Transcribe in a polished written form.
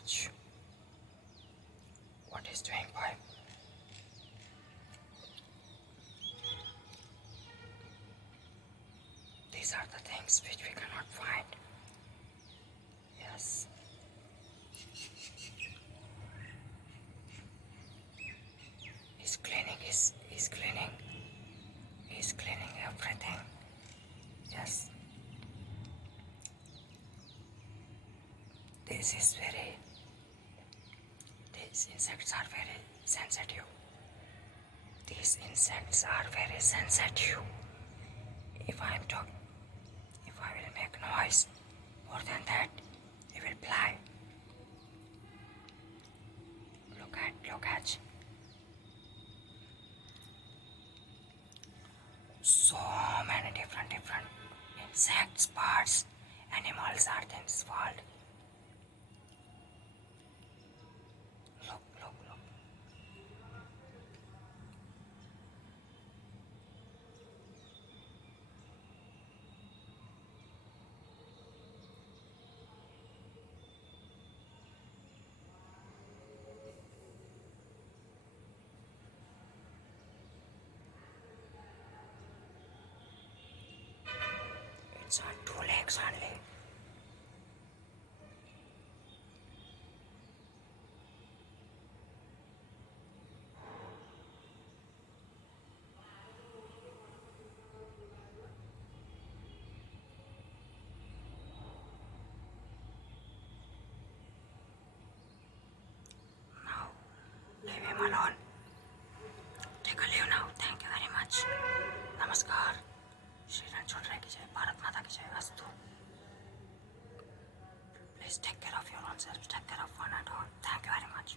much. What is doing, boy? These are the things which we cannot find. Yes. He's cleaning. He's cleaning everything. Yes. This is very. These insects are very sensitive. These insects are very sensitive. If I am talking, if I will make noise more than that, he will fly. Look at. So many different insects, birds, animals are in this world. Look. It's on two legs only. Now, leave him alone. Take a leave now. Thank you very much. Namaskar. Shri Ranjodhara ki jai. Bharat Mata ki jai. Astu. Please take care of your own self. Take care of one and all. Thank you very much.